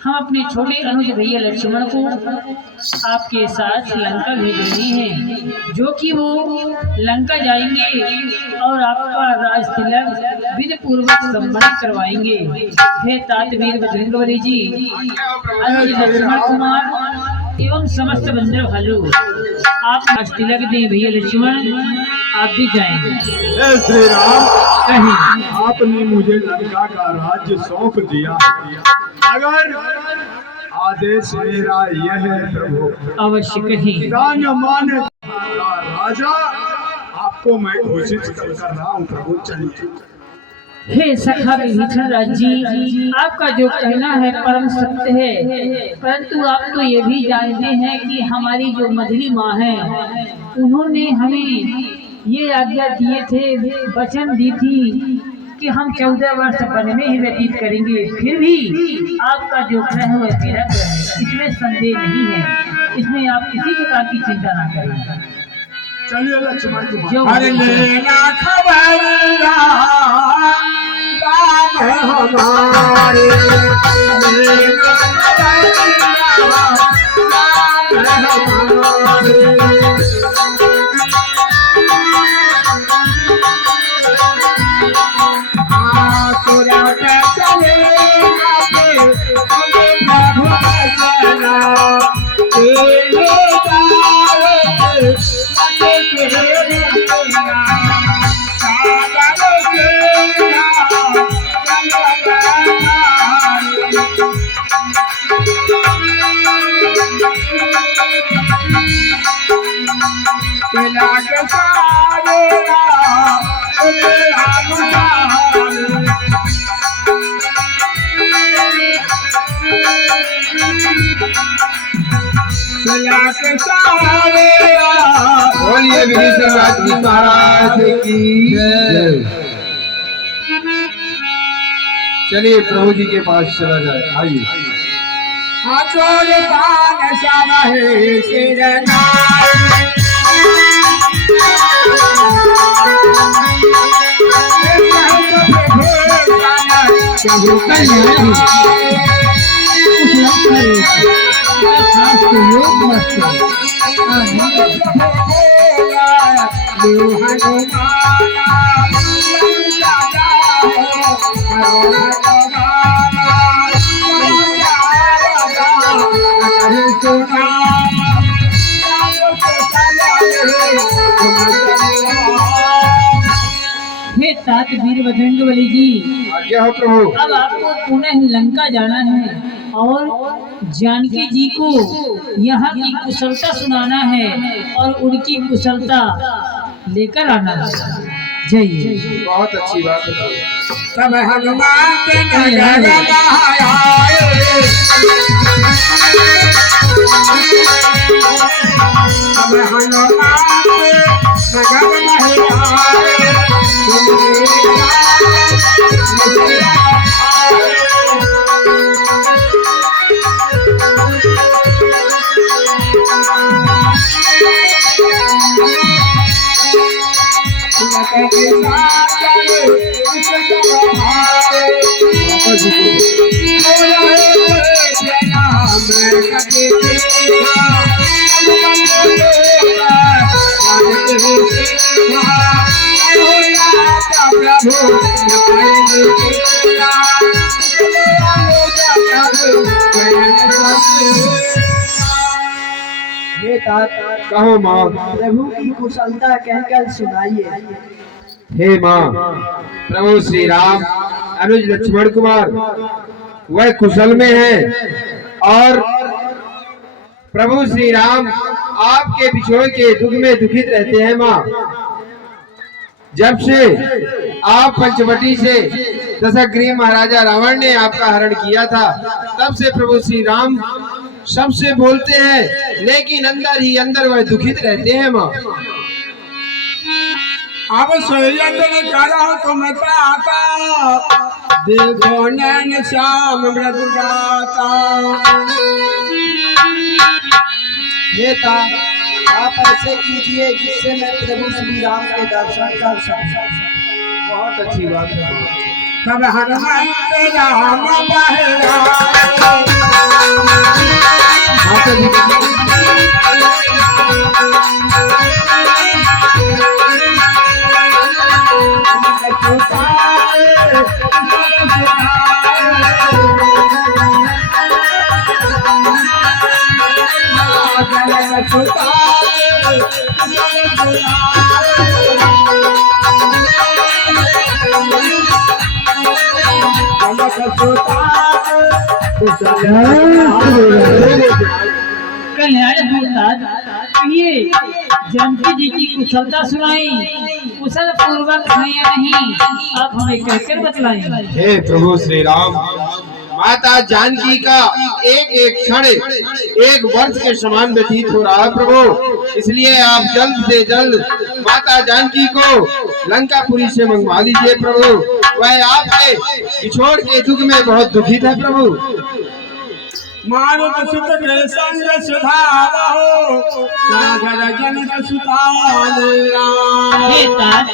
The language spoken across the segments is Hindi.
हम अपने छोटे अनुज भैया लक्ष्मण को आपके साथ लंका भेज रहे हैं, जो कि वो लंका जाएंगे और आपका राज तिलक विधि पूर्वक सम्पन्न करवाएंगे। हे तात वीर बजरंगबली जी, अनुज लक्ष्मण कुमार एवं समस्त बंदर भालू, आप राज तिलक दें भैया लक्ष्मण, आप भी जाएंगे। श्री राम, कहीं आपने मुझे लंका का राज्य सौंप दिया, अगर आदेश मेरा यह है प्रभु, अवश्य कहीं दान मान राजा आपको मैं घोषित कर रहा हूँ प्रभु। चलिए। हे सखा विभीषण राज जी, आपका जो कहना है परम सत्य है, परंतु आप तो ये भी जानते हैं कि हमारी जो मझली माँ है, उन्होंने हमें ये आज्ञा दिए थे, वचन दी थी कि हम 14 वर्ष वन में ही व्यतीत करेंगे। फिर भी आपका जो ग्रह है वह मेरा ग्रह है, इसमें संदेह नहीं है, इसमें आप किसी प्रकार की चिंता ना करें। चलिए लक्ष्मण हमारे बोलिए विभीषण राज जी महाराज की जय। चलिए प्रभु जी के पास चला जाए। आइए। हे तात वीर बजरंगबली जी, आज्ञा हो प्रभु। अब आपको पुनः लंका जाना है और जानकी जी को यहाँ की कुशलता सुनाना है और उनकी कुशलता लेकर आना है। जय। बहुत अच्छी बात है। सब हनुमान के नगर आए, सब हनुमान के नगर आए, कहो माँ, प्रभु की कुशलता कहकर सुनाइए। हे माँ, प्रभु श्री राम अनुज लक्ष्मण कुमार वह कुशल में है और प्रभु श्री राम आपके बिछोड़ के दुख में दुखित रहते हैं। माँ, जब से आप पंचवटी से दशग्रीव महाराजा रावण ने आपका हरण किया था, तब से प्रभु श्री राम सबसे बोलते हैं, लेकिन अंदर ही अंदर वह दुखित रहते हैं। माँ, अब सोया तो करा तुम आता, देखो नैन श्याम मृद गाता। नेता, आप ऐसे कीजिए जिससे मैं प्रभु श्री राम के दर्शन कर सकूं। बहुत अच्छी बात है। सब हनुमंत राम बहे कल्याण दूत ये जानकी जी की कुशलता सुनाई, कुशल पूर्वक है या नहीं, आप हमें कहकर बतलाएं। हे प्रभु श्री राम, माता जानकी का एक एक क्षण एक वर्ष के समान व्यतीत हो रहा है प्रभु, इसलिए आप जल्द से जल्द माता जानकी को लंकापुरी से मंगवा लीजिए प्रभु। वह आपके बिछोड़ के दुख में बहुत दुखित है प्रभु। मारुत सुत के संग सुधारो, सागर जनक सुतालिया। हे तात,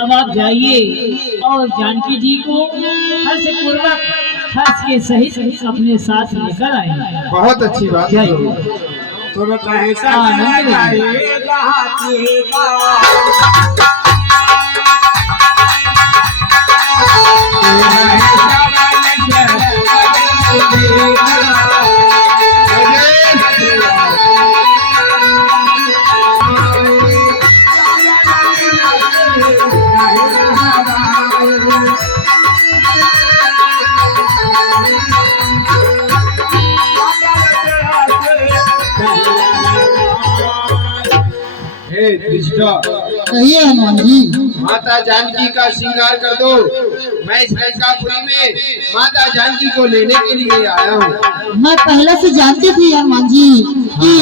अब आप जाइए और जानकी जी को हर्ष पूर्वक हर्ष के सहित अपने साथ लेकर आए। बहुत अच्छी बात है जाइए। तुरंत है आनंद कहिए हनुमान जी। माता जानकी का श्रृंगार कर दो, मैं इस लंकापुरी में माता जानकी को लेने के लिए आया हूँ। मैं पहले से जानती थी हनुमान जी कि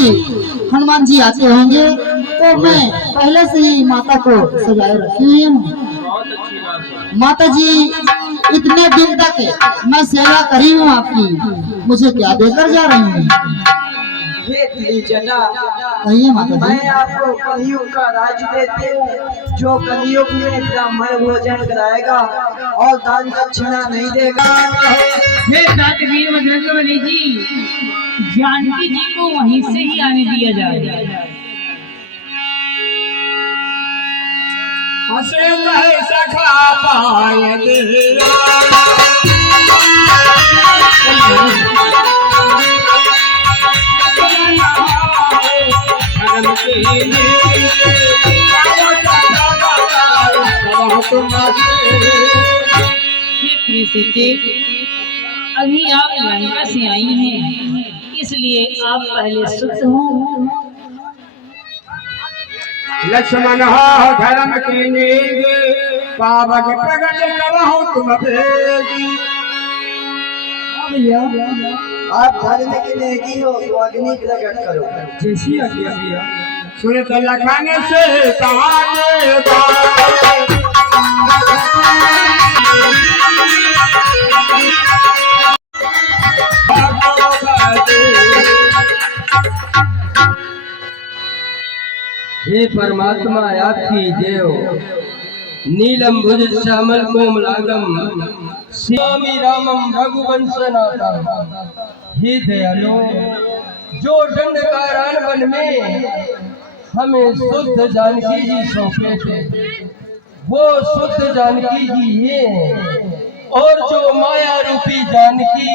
हनुमान जी आते होंगे, तो मैं पहले से ही माता को सजाए रखी हुई हूँ। बहुत अच्छी बात है। माता जी इतने दिन तक मैं सेवा करी हूँ आपकी, मुझे क्या देकर जा रही हूँ? कहिए माता जी। मैं आपको कलयुग का राज देती हूँ, जो कलयुग में ब्राह्मण भोजन कराएगा और दान दक्षिणा नहीं देगा। हे तात वीर बजरंगबली जी, जानकी जी को वहीं से ही आने दिया जाए। हसे कहे सखा पाए दिया। अभी आप लंका से आई हैं, इसलिए आप पहले शुद्ध हो। लक्ष्मण धर्म की नीति, पावक प्रगट करहु तुम भेदी। आप धर्म की नेकी हो तो अग्नि प्रकट करो। जैसी आज्ञा भैया। सुन तो लखन से ताने हे परमात्मा आपकी जय हो। नीलम भुज श्यामल कोमलागम स्वामी रामम रघुवंशनाथम। हे दयालो, जो दंडकारण्य वन में हमें शुद्ध जानकी जी सौंपे थे, वो शुद्ध जानकी जी ये, और जो माया रूपी जानकी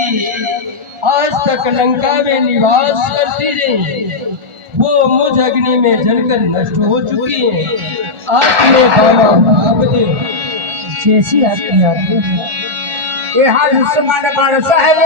आज तक लंका में निवास करती रही, वो मुझ अग्नि में जलकर नष्ट हो चुकी है। आपने बाबा भाग दे, जैसी आपकी आज्ञा। ये हाल समान मार साहेब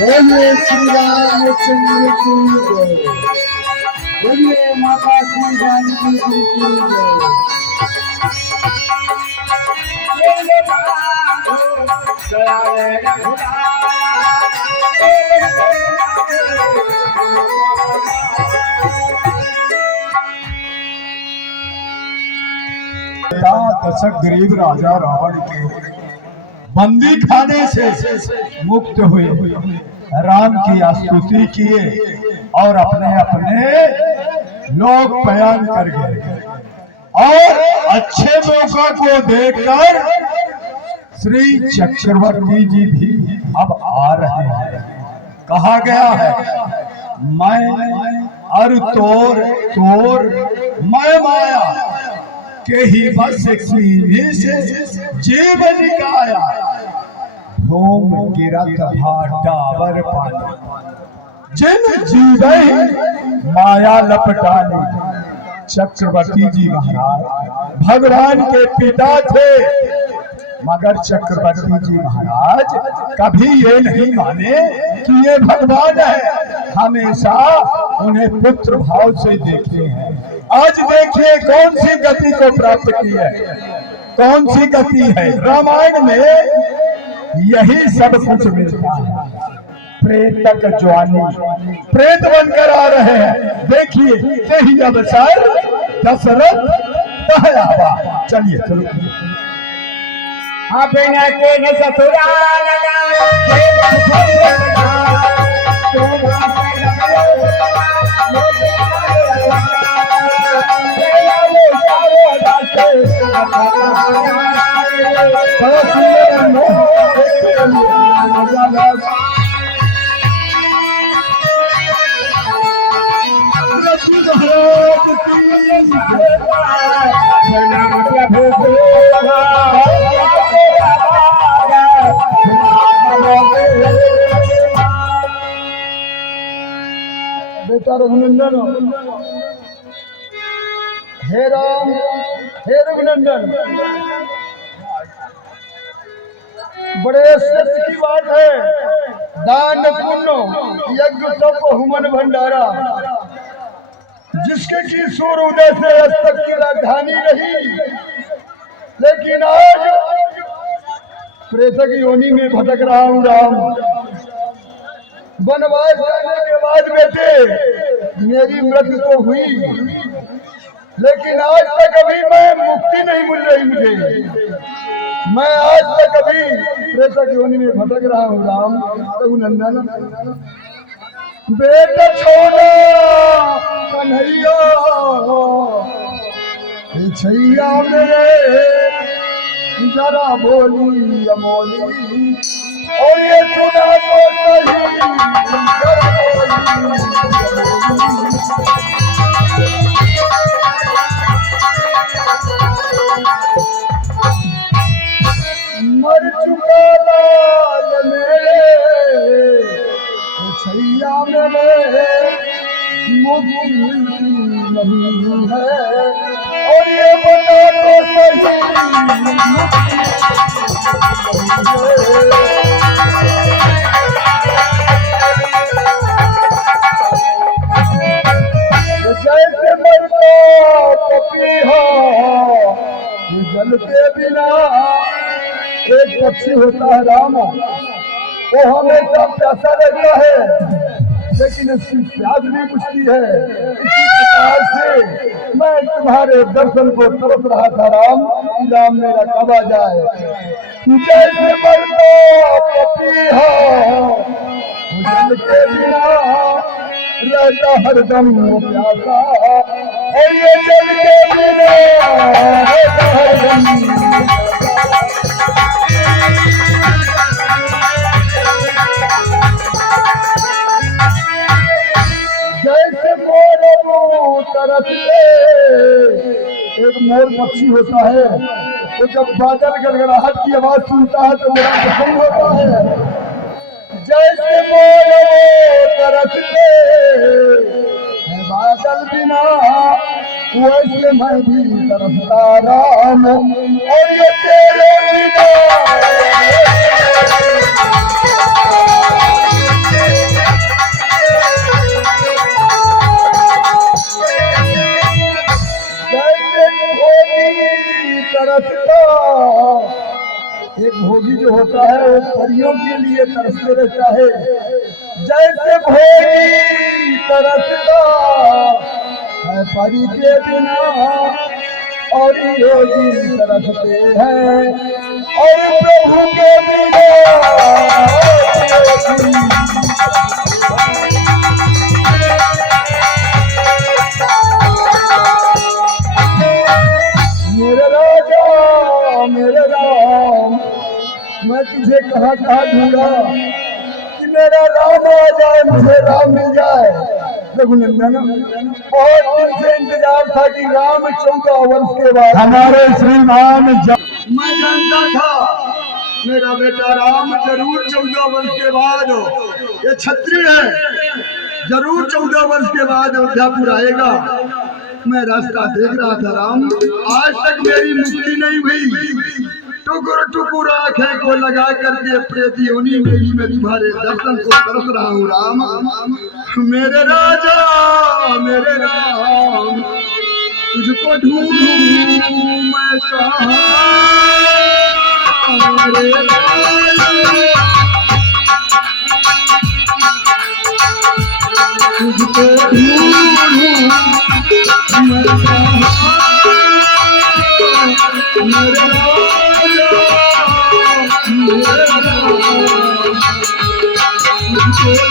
बोलिए श्री रामचंद्र की जय, बोलिए माता श्री जानकी जी की जय। दशक गरीब राजा रावण के बंदी खाने से मुक्त हुए, राम की स्तुति किए और अपने अपने लोग बयान कर गए। और अच्छे मौका को देखकर श्री चक्रवर्ती जी भी अब आ रहे हैं। कहा गया है, मैं अर तोर तोर मैं माया के ही बस सीने से जीव निकाया, भूम गिरत भाटावर पानी जिन जीवे माया लपटानी। चक्रवर्ती जी महाराज भगवान के पिता थे, मगर चक्रवर्ती जी महाराज कभी ये नहीं माने कि ये भगवान है, हमेशा उन्हें पुत्र भाव से देखे हैं। आज देखिए कौन सी गति को प्राप्त की है, कौन सी गति है। रामायण में यही सब कुछ मिलता है। प्रेतक ज्वानी प्रेत बनकर आ रहे हैं। देखिए यही अवसर दशरथ पहरावा। चलिए चलो अपना के न बेटा रघुनंदन, हे राम, हे रघुनंदन, बड़े सत्य की बात है। दान पुण्य यज्ञ तप हुमन भंडारा, जिसके की सूर्योदय से अस्त तक की राजधानी रही, लेकिन आज प्रेतक योनि में भटक रहा हूँ। राम, वनवास जाने के बाद बेटे मेरी मृत्यु तो हुई, लेकिन आज तक अभी मैं मुक्ति नहीं मिल रही मुझे। मैं आज तक अभी प्रेतक योनि में भटक रहा हूँ। राम रघुनंदन, बेटा छोड़ा कन्हैया छैया मेरे जरा बोली अमोली, और ये सुना तो सही मर चुका लाल मेरे छैया मेरे मुक्ति नहीं है, और ये बता तो सही जैसे मरता पपीहा जल के बिना एक पक्षी होता है राम, वो हमेशा प्यासा रहता है, लेकिन इसकी प्यास भी बुझती है। इसी प्रकार से मैं तुम्हारे दर्शन को तरस रहा था। राम, राम मेरा कब आ जाए। जैसे मरता पपीहा जल के बिना रहता हरदम प्यासा, और ये जल के बिना रहता हरदम। जैसे मोर तरसते, एक मोर पक्षी होता है, तो जब बादल गड़गड़ाहट की आवाज सुनता है तो बड़ा पसंद होता है। जैसे मोर तरसते बादल बिना, वैसे मैं भी तरसता राम, और ये तेरे बिना। एक भोगी जो होता है वो परियों के लिए तरसते रहता है। जैसे भोगी तरसता है परी के बिना, और योगी तरसते हैं और प्रभु के बिना। मेरे राजा मेरे राम, मैं तुझे कहाँ कहाँ ढूंढा कि मेरा राम आ जाए, मुझे राम मिल जाए। रघुनंदन, बहुत दिन से इंतजार था कि राम 14 वर्ष के बाद हमारे श्रीमान मैं जानता था मेरा बेटा राम जरूर 14 वर्ष के बाद, ये क्षत्रिय है, जरूर 14 वर्ष के बाद अयोध्यापुर आएगा। मैं रास्ता देख रहा था राम, आज तक मेरी मुक्ति नहीं हुई। टुकुर टुकुर आंखें को लगा करके प्रेत योनि में ही मैं तुम्हारे दर्शन को तरस रहा हूँ राम। मेरे राजा, मेरे राम, तुझको ढूंढूं मैं कहाँ, मेरे राजा, तुझको ढूंढूं मैं कहाँ, मेरे राजा, मेरे राम, तुझको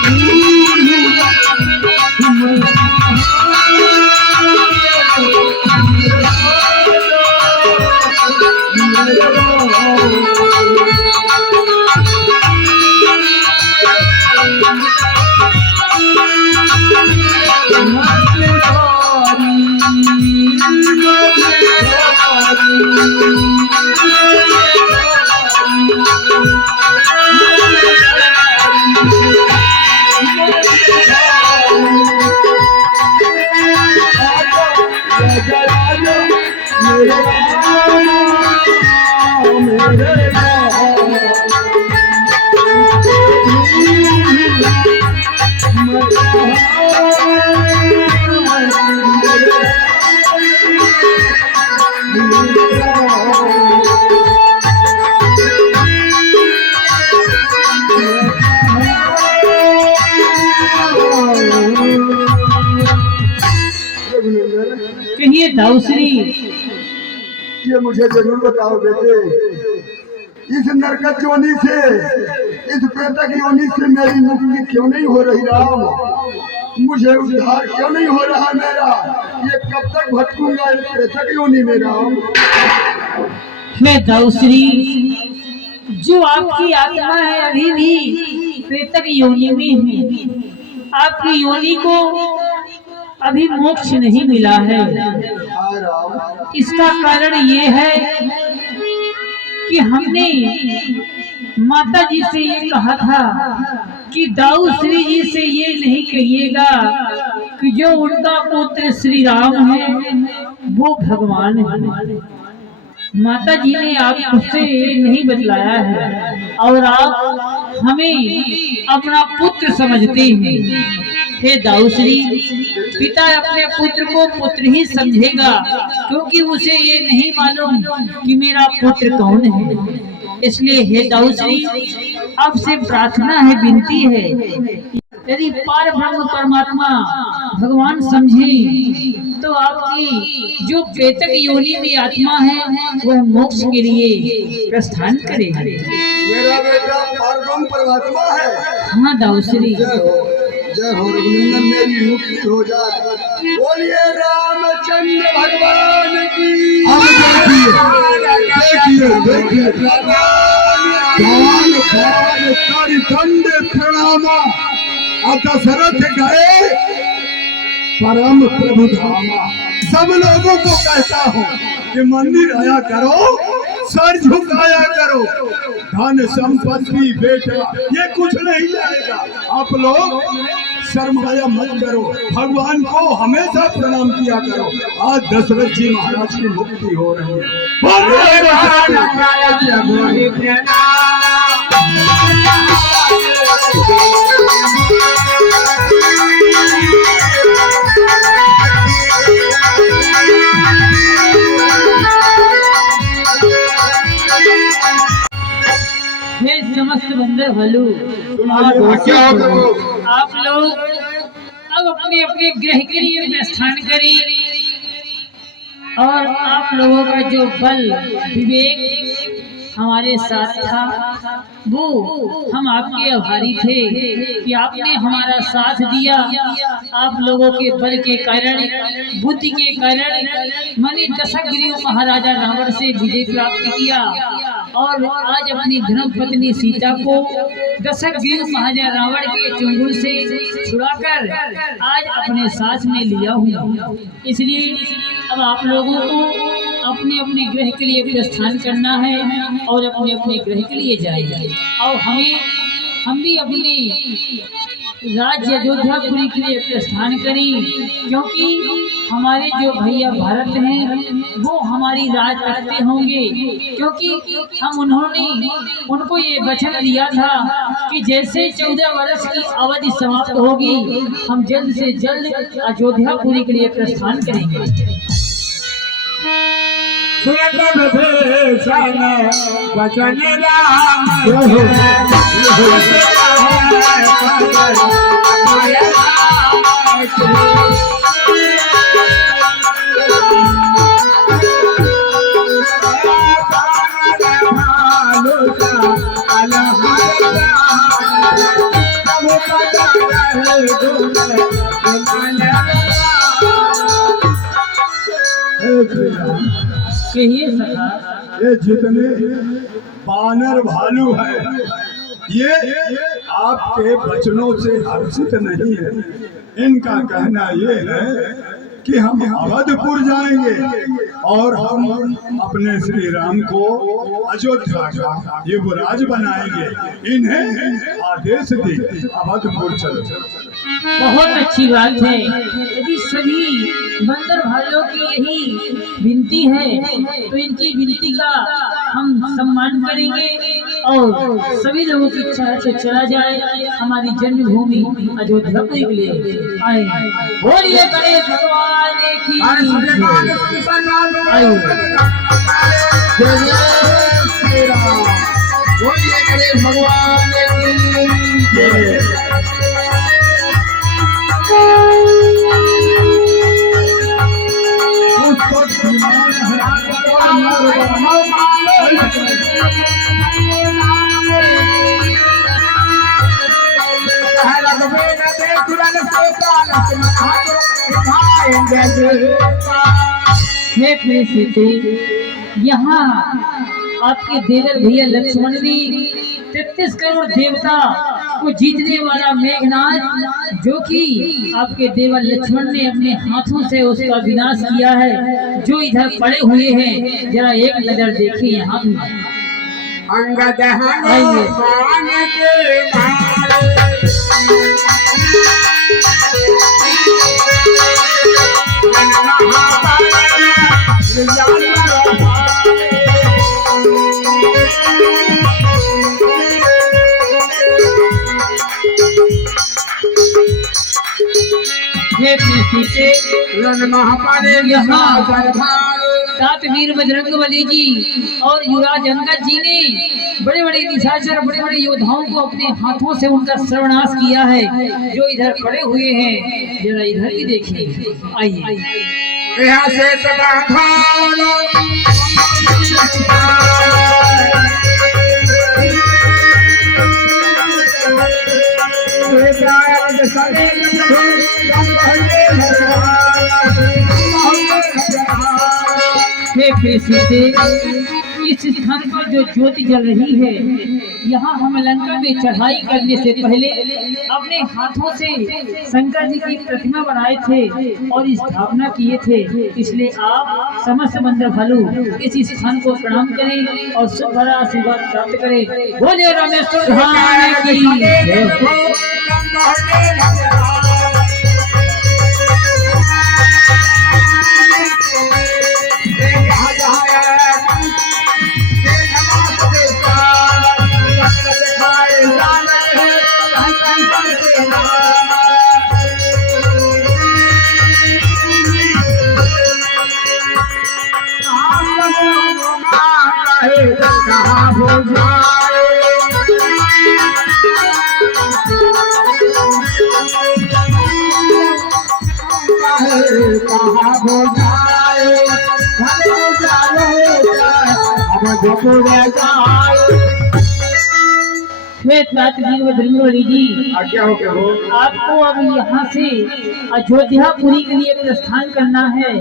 ढूंढूं मैं कहिए दाऊश्री, ये मुझे जरूर बताओ बेटे, इस नरकत योनि से, इस प्रेतक योनि से मेरी मुक्ति क्यों नहीं हो रही राम? मुझे उद्धार क्यों नहीं हो रहा मेरा? ये कब तक भटकूंगा इस प्रेतक योनि में राम? हे दाऊश्री, जो आपकी आत्मा है अभी भी प्रेतक योनि में है। आपकी योनि को अभी मोक्ष नहीं मिला है। हाँ राम, इसका कारण ये है कि हमने माता जी से ये कहा था कि दाऊश्री जी से ये नहीं कहिएगा कि जो उनका पुत्र श्री राम है वो भगवान है। माता जी ने आपको से नहीं बतलाया है और आप हमें अपना पुत्र समझते हैं। हे दाऊश्री, पिता अपने पुत्र को पुत्र ही समझेगा क्योंकि उसे ये नहीं मालूम कि मेरा पुत्र कौन है। इसलिए हे दाऊश्री, आपसे प्रार्थना है, विनती है, यदि पार ब्रह्म परमात्मा भगवान समझे तो आपकी जो प्रेतक योनि में आत्मा है वह मोक्ष के लिए प्रस्थान करेगा। मेरा बेटा पार ब्रह्म परमात्मा है। हाँ दाऊश्री, जय हो रघुनंदन, मेरी मुक्ति हो जाए। बोलिए रामचंद्र भगवान की। देखिए देखिए दंड प्रणाम दशरथ गए परम प्रभु धामा। सब लोगों को कहता हूँ कि मंदिर आया करो, सर झुकाया करो, धन संपत्ति बेटा ये कुछ नहीं जाएगा। आप लोग शर्माया मत करो, भगवान को हमेशा प्रणाम किया करो। आज दशरथ जी महाराज की मुक्ति हो रही हे समस्त बंदर भलू, आप लोग अब अपने अपने गृह के लिए प्रस्थान करें और आप लोगों का जो बल विवेक हमारे साथ था वो हम आपके आभारी थे कि आपने हमारा साथ दिया। आप लोगों के बल के कारण, बुद्धि के कारण मैंने दशग्रीव महाराजा रावण से विजय प्राप्त किया। और आज अपनी धर्म पत्नी सीता को दशग्रीव महाराजा रावण के चंगुल से छुड़ाकर आज अपने साथ में लिया हुआ। इसलिए अब आप लोगों को अपने अपने ग्रह के लिए प्रस्थान करना है और अपने अपने ग्रह के लिए जाएंगे। और हम भी अपने राज्य अयोध्यापुरी के लिए प्रस्थान करें, क्योंकि हमारे जो भैया भारत हैं वो हमारी राज रखते होंगे, क्योंकि उनको ये वचन दिया था कि जैसे 14 वर्ष की अवधि समाप्त होगी हम जल्द से जल्द अयोध्यापुरी के लिए प्रस्थान करेंगे। वचन राम कहिए सखा, ये जितने बानर भालू है ये आपके वचनों से हर्षित नहीं है। इनका कहना ये है कि हम अवधपुर जाएंगे और हम अपने श्री राम को अयोध्या का युवराज बनाएंगे। इन्हें आदेश दे अवधपुर चलो। बहुत अच्छी बात है। यदि सभी बंदर भाइयों की यही विनती है तो इनकी विनती का हम सम्मान करेंगे और सभी लोगों की इच्छा से चला जाए हमारी जन्मभूमि अयोध्या के लिए आए। बोलिए गणेश भगवान की आयु। बोलिए गणेश भगवान की। हे प्रिय सीते, यहाँ आपके देवर भैया लक्ष्मण भी 33 करोड़ देवता को जीतने वाला मेघनाथ, जो कि आपके देवर लक्ष्मण ने अपने हाथों से उसका विनाश किया है, जो इधर पड़े हुए हैं, जरा एक नजर देखिए यहाँ भी। अंगद सात वीर बजरंगबली जी और युवराज अंगद जी ने बड़े बड़े निशाचर बड़े बड़े योद्धाओं को अपने हाथों से उनका सर्वनाश किया है, जो इधर पड़े हुए हैं, जरा इधर ही देखिए। आइए यहाँ से इस स्थान पर जो ज्योति जल रही है, यहाँ हम लंका में चढ़ाई करने से पहले अपने हाथों से शंकर जी की प्रतिमा बनाए थे और स्थापना किए थे। इसलिए आप समस्त बंदर भालू इस स्थान को प्रणाम करें और शुभ भरा आशीर्वाद प्राप्त करें। बोले रामेश्वर भगवान की जय। हे तातवीर बजरंगबली जी, आज्ञा हो प्रभु। आपको अब यहाँ से अयोध्यापुरी के लिए प्रस्थान करना है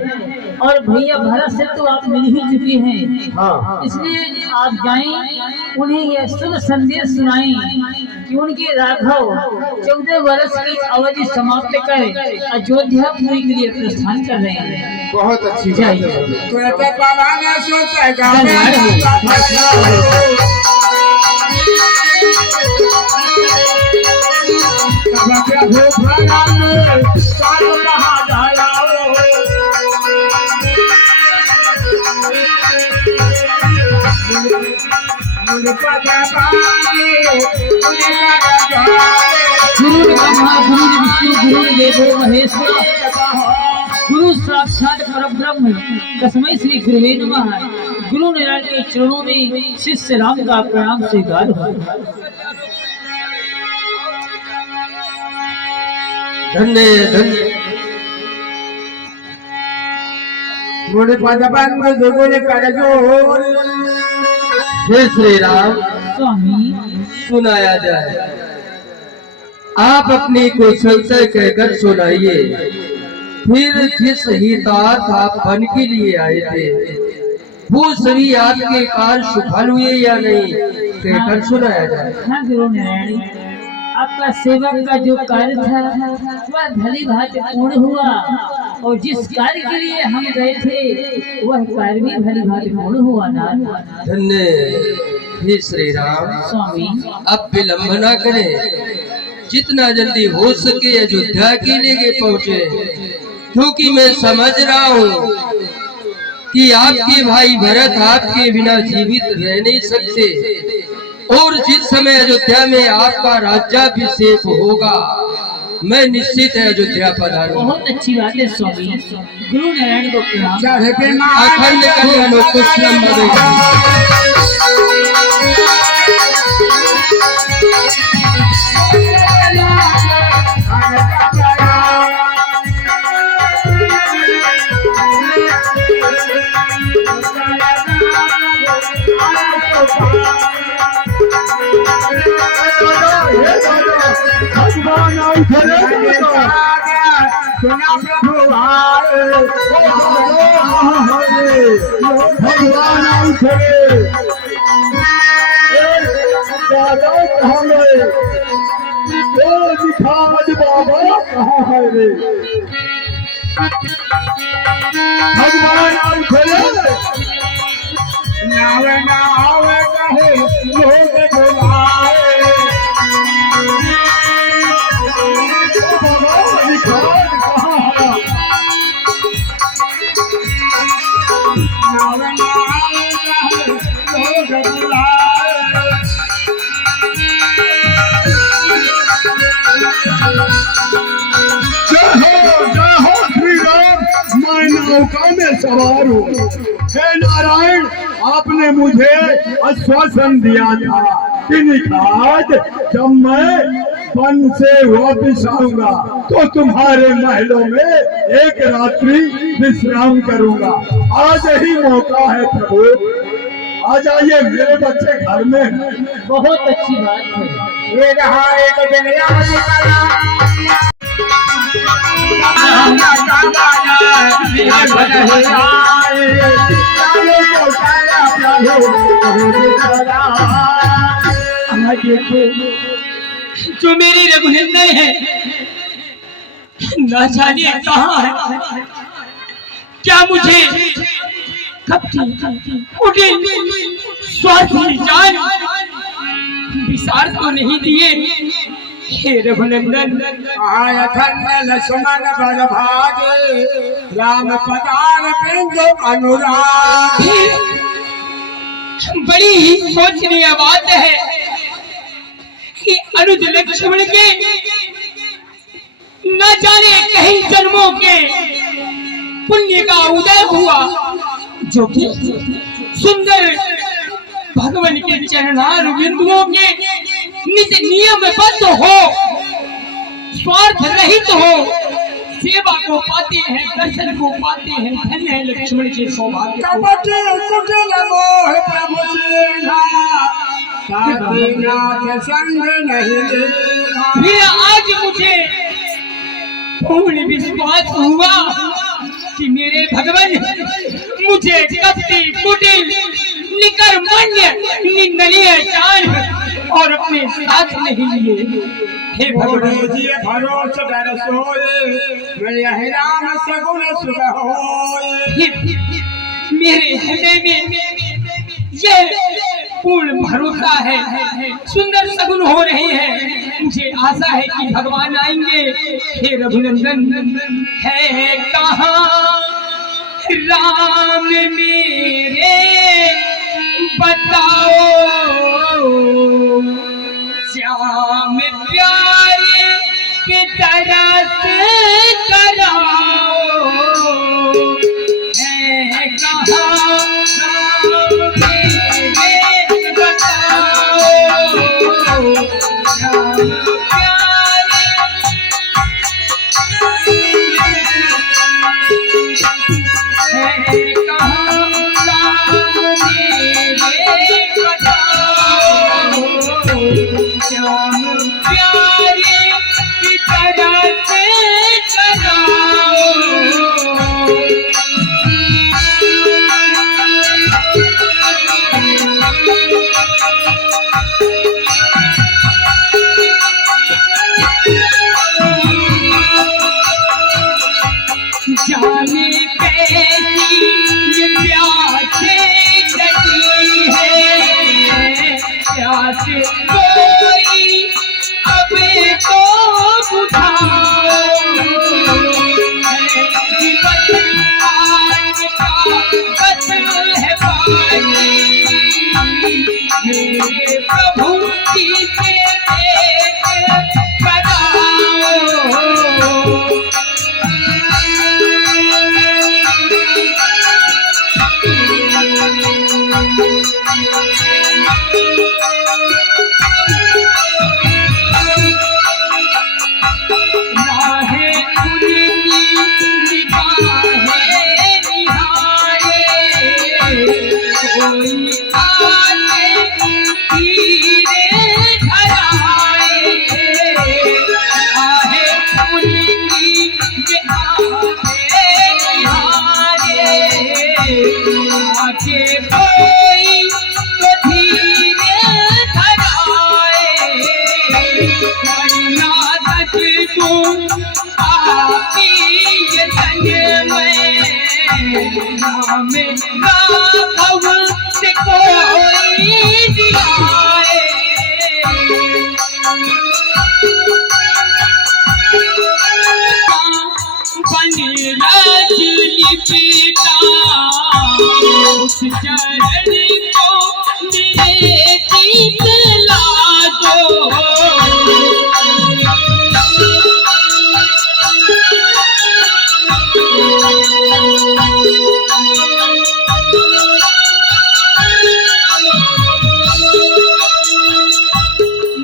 और भैया भरत से तो आप मिल ही चुके हैं, हाँ इसलिए आप जाएं, उन्हें यह शुभ संदेश सुनाएं कि उनके राघव 14 वर्ष की अवधि समाप्त कर अयोध्यापुरी के लिए प्रस्थान कर रहे हैं। बहुत अच्छी बात है। गुरु ब्रह्मा गुरु विष्णु गुरु देवो महेश्वर, गुरु साक्षात परब्रह्म तस्मै श्री गुरुवे नमः। गुरु नारायण के चरणों में शिष्य राम का प्रणाम स्वीकार हो। धन्य धन्य गुण पदबंध दुगुण करजोर। हे श्री राम, स्वामी सुनाया जाए। आप अपनी कुशलता कहकर सुनाइए। फिर जिस हितार्थ आप बन के लिए आए थे वो सभी आपके कार्य सफल हुए या नहीं, कहकर सुनाया जाए। हाँ गुरु नारायण, आपका सेवक का जो कार्य था वह भली भांति पूर्ण हुआ और जिस कार्य के लिए हम गए थे वह कार्य भी भली भांति पूर्ण हुआ ना। धन्य हे श्री राम, स्वामी अब विलंब न करें, जितना जल्दी हो सके अयोध्या के लिए पहुँचे, क्योंकि मैं समझ रहा हूँ कि आपके भाई भरत आपके बिना जीवित रह नहीं सकते और जिस समय अयोध्या में आपका राज्याभिषेक होगा मैं निश्चित है अयोध्या पधारूंगा। बहुत अच्छी बात है स्वामी, गुरु नारायण को प्रणाम। अखंड कल्याण कुशलम भवेत्। भगवान बाबा कहाँ है रे? भगवान नावे नावे कहे लोग बुलाए, भगवान कहाँ है? नावे नावे कहे लोग बुलाए। जय हो श्री राम, मैं नौका में सवार हूँ। हे नारायण, आपने मुझे आश्वासन दिया था कि निखात जब मैं वन से वापिस आऊंगा तो तुम्हारे महलों में एक रात्रि विश्राम करूंगा। आज ही मौका है प्रभु, आ जाइए, मेरे बच्चे घर में हैं। बहुत अच्छी बात है। ये रहा एक जो मेरी रघुनंदन है ना जाने कहाँ है, क्या मुझे कब उठे स्वार्थी जान विसार तो नहीं दिए। हे रघुनंदन लक्ष्मण बल भागे राम पदार बिंदु अनुराग। बड़ी ही सोचनीय बात है कि अनुज लक्ष्मण के न जाने कई जन्मों के पुण्य का उदय हुआ, जो कि सुंदर भगवान के चरणार बिंदुओं के निज नियमबद्ध हो, स्वार्थ रहित हो, सेवा को पाते हैं, दर्शन को पाते हैं। धन्य है लक्ष्मण के सौभाग्य। साधीनाथ संग नहीं देखा। फिर आज मुझे पूर्ण विश्वास हुआ कि मेरे भगवान मुझे कपटी कुटिल निकर्मण्य निंदनीय जान और अपने साथ नहीं लिए। हे भगवान जी भरोस डर सोए, मैं राम सगुन सुबह होए। मेरे हृदय में ये पूर्ण भरोसा है, सुंदर सगुन हो रहे हैं। मुझे आशा है कि भगवान आएंगे। हे रघुनंदन है कहाँ राम मेरे बताओ, श्याम प्यारे के तरस कराओ। है कहाँ राम मेरे बताओ, श्याम प्यारे है कहाँ राम मेरे बताओ, श्याम प्यारे की तरह से कराओ। जाने कैसी ये प्यासे जगी है, प्यास कोई अब तो बुझाओ। विपत आज का बस है पानी, मेरे प्रभु की से देख बताओ। राहे उनकी निगाहें निहारे, कोई आके हीरे धराए। राहे उनकी निगाहें निहारे, आके कोई तो धीरे धराए। वरना सच तू आपी ये संग में नाम राघव से कोई दिलाए। बन रज लिपटा उस चरण को मेरे तीत ला दो।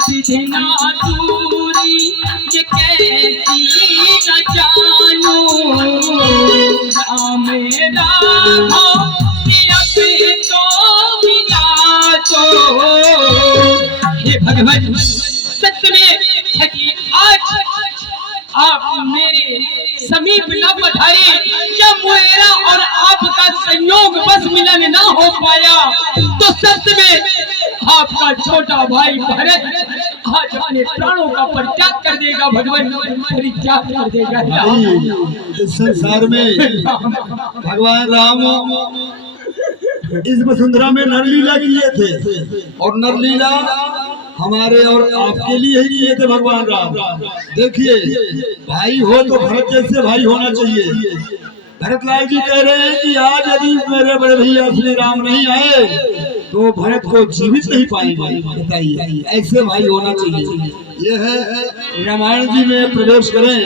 विधना दूरी ये कैसी न जानू, राम राघव से अब तो मिला दो। हे भगवान सत्य में है कि आज आप मेरे समीप न पधारे, जब मेरा और आपका संयोग बस मिलन न हो पाया तो सत्य में आपका छोटा भाई भरत आज अपने प्राणों का परित्याग कर देगा। भगवान परित्याग कर देगा। इस संसार में भगवान राम इस वसुंधरा में नरलीला किए थे, और नरलीला हमारे और आपके लिए ही किए थे भगवान राम। देखिए, भाई हो तो भरत जैसे भाई होना चाहिए। भरतलाल जी कह रहे हैं कि आज यदि मेरे बड़े भैया श्री राम नहीं आए तो भरत को जीवित नहीं पाएंगे। बताइए, ऐसे भाई होना चाहिए। ये है रामायण जी में प्रवेश करें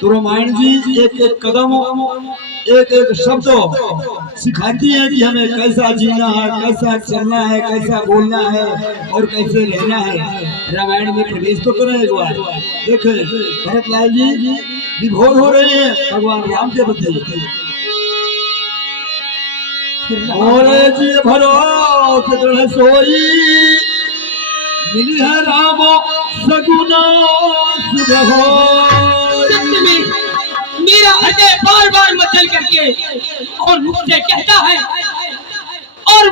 तो रामायण जी एक एक कदम एक एक शब्द सिखाती है कि हमें कैसा जीना है, कैसा चलना है, कैसा बोलना है और कैसे रहना है। रामायण में प्रवेश तो करें एक बार। देखें, भरतलाल जी विभोर हो रहे हैं भगवान राम के प्रति। बोले जी भरो सोई मिली है रामो सगुना सुबह सत्य में मेरा हृदय बार बार मचल करके और मुझसे कहता है, और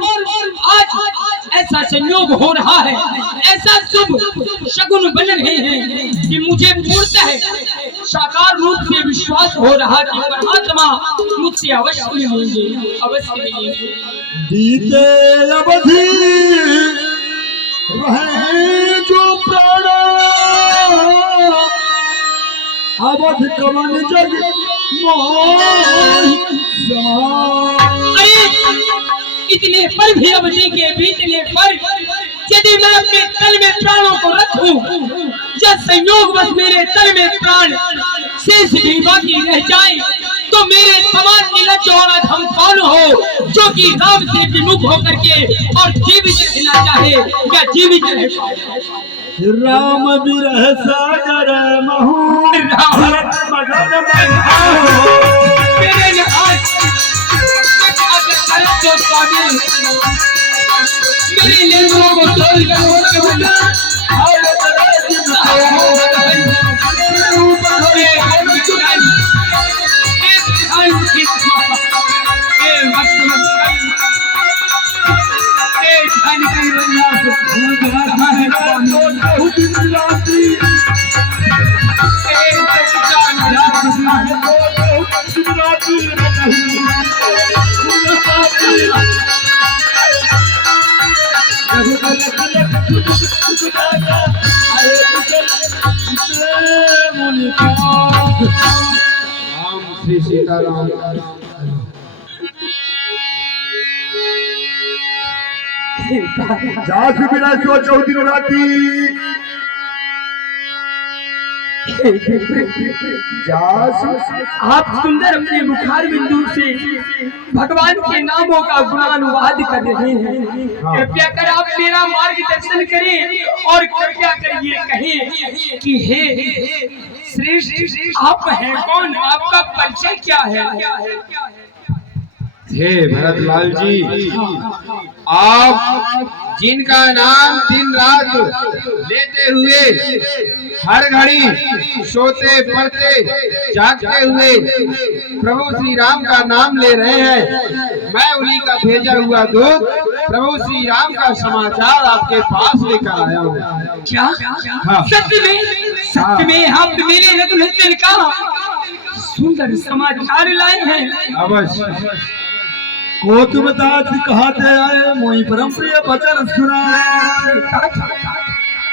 आज ऐसा संयोग हो रहा है, ऐसा शुभ शगुन बन रहे हैं कि मुझे पूर्णतः साकार रूप से विश्वास हो रहा कि परमात्मा मुझसे अवश्य मिलेंगे, अवश्य मिलेंगे। बीते अवधि रहे जो प्राण अवध कमन जग मोहि समान। इतने पर भी अवधि के बीतने पर यदि मैं अपने तल में प्राणों को रखूं, या संयोग बस मेरे तल में प्राण शेष भी बाकी रह जाए, तो मेरे समान निर्लज्ज और अधम कौन हो जो कि राम से विमुख होकर के और जीवित रहना चाहे या जीवित रह पाए। राम विरह सागर महू मेरे आज जो काबिल मेरे निर्मलों को तोड़ कर श्री सीताराम। जास बिना सो 14 दिन राती आप सुंदर अपने मुखार बिंदु से भगवान के नामों का गुणानुवाद कर रहे हैं। कृपया कर आप मेरा मार्गदर्शन करें और कृपया कर ये कहें कि हे श्रेष्ठ आप हैं कौन, आपका परिचय क्या है? हे भरतलाल जी, आप जिनका नाम दिन रात लेते हुए हर घड़ी सोते पढ़ते जागते हुए प्रभु श्री राम का नाम ले रहे हैं, मैं उन्हीं का भेजा हुआ दूत प्रभु श्री राम का समाचार आपके पास लेकर आया हूँ। क्या सत्य में आप मेरे रघुनंदन का सुंदर समाचार लाए हैं? अवश्य। को तुम तात कहते आए मोई परम प्रिय वचन सुनाए।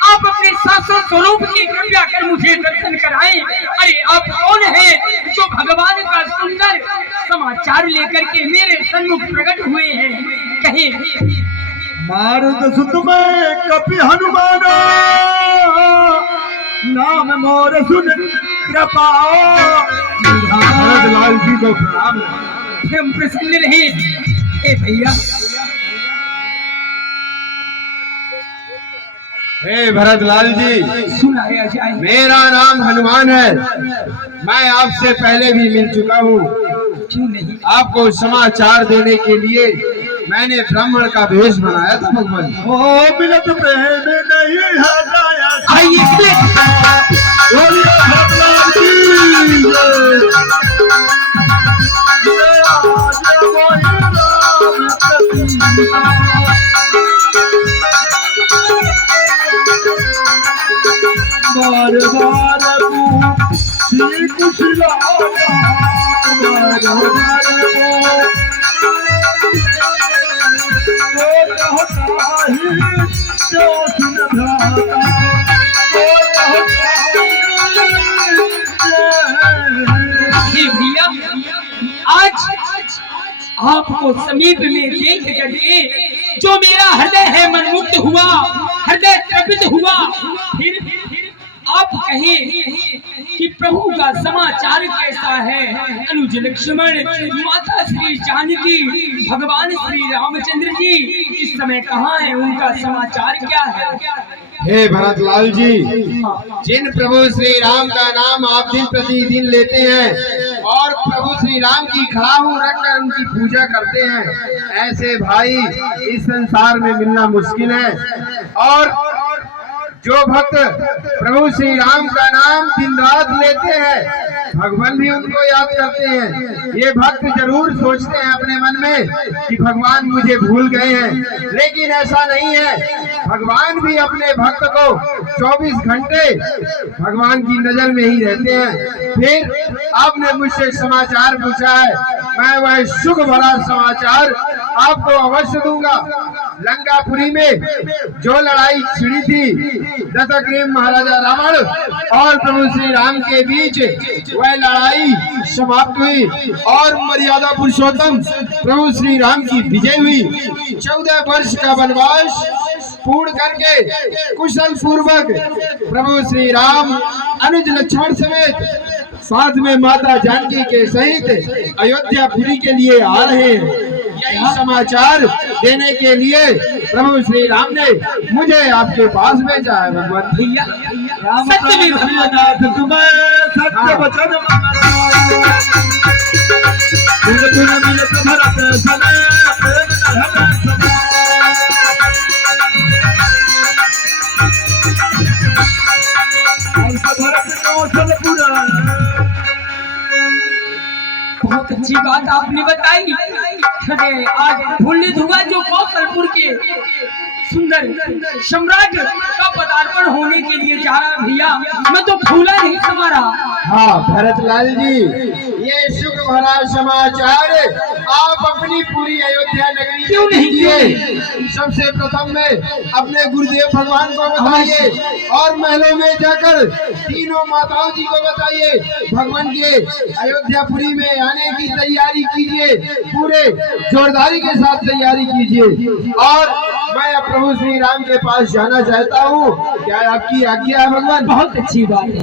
आप अपने शाश्वत स्वरूप की कृपया कर मुझे दर्शन कराएं। अरे आप कौन हैं जो भगवान का सुंदर समाचार लेकर के मेरे सन्मुख प्रकट हुए हैं? कहें। मारुत सुत में कपि हनुमान नाम मोर सुन कृपा। भरतलाल जी को प्रणाम। हम प्रसन्न रहे। ए भैया, हे भरतलाल जी, सुनाया जाए। मेरा नाम हनुमान है, मैं आपसे पहले भी मिल चुका हूँ। क्यों नहीं? आपको समाचार देने के लिए मैंने ब्राह्मण का भेष बनाया था भगवान। ओ मिलत प्रेम नहीं है गाया। आइए बोलिए भरतलाल जी। बार बार तू सीख सिलाया, बार बार तो कहता ही जो सुन भ्राता, हे भैया, आज आपको समीप में देख करके जो मेरा हृदय है मनमुक्त हुआ, हृदय तृपित हुआ। फिर आप कहें कि प्रभु का समाचार कैसा है? अनुज लक्ष्मण, माता श्री जानकी, भगवान श्री रामचंद्र जी इस समय कहाँ हैं? उनका समाचार क्या है? हे भरतलाल जी, जिन प्रभु श्री राम का नाम आप दिन प्रतिदिन लेते हैं और प्रभु श्री राम की खड़ाहू रखकर उनकी पूजा करते हैं, ऐसे भाई इस संसार में मिलना मुश्किल है। और जो भक्त प्रभु श्री राम का नाम दिन रात लेते हैं, भगवान भी उनको याद करते हैं। ये भक्त जरूर सोचते हैं अपने मन में कि भगवान मुझे भूल गए हैं, लेकिन ऐसा नहीं है। भगवान भी अपने भक्त को 24 घंटे भगवान की नजर में ही रहते हैं। फिर आपने मुझसे समाचार पूछा है, मैं वह सुख भरा समाचार आपको अवश्य दूंगा। लंकापुरी में जो लड़ाई छिड़ी थी दशग्रीव महाराजा रावण और प्रभु श्री राम के बीच, वह लड़ाई समाप्त हुई और मर्यादा पुरुषोत्तम प्रभु श्री राम की विजय हुई। 14 वर्ष का वनवास पूर्ण करके कुशल पूर्वक प्रभु श्री राम अनुज लक्ष्मण समेत साथ में माता जानकी के सहित अयोध्यापुरी के लिए आ रहे हैं। यही समाचार देने के लिए प्रभु श्री राम ने मुझे आपके पास भेजा है। भगवान भैया सत्य वचन बहुत अच्छी बात आपने बताई। अरे आज भूलित हुआ जो कौशलपुर के सुंदर सम्राट का पदार्पण होने के लिए जा रहा भैया, मैं तो भूला नहीं हमारा। हाँ भरतलाल जी, ये सुख भरा समाचार आप अपनी पूरी अयोध्या नगरी क्यों नहीं दिए? सबसे प्रथम में अपने गुरुदेव भगवान को बताइए और महलों में जाकर तीनों माताओं जी को बताइए। भगवान के अयोध्यापुरी में आने की तैयारी कीजिए, पूरे जोरदारी के साथ तैयारी कीजिए। और मैं प्रभु श्री राम के पास जाना चाहता हूँ, क्या आपकी आज्ञा है भगवान? बहुत अच्छी बात है।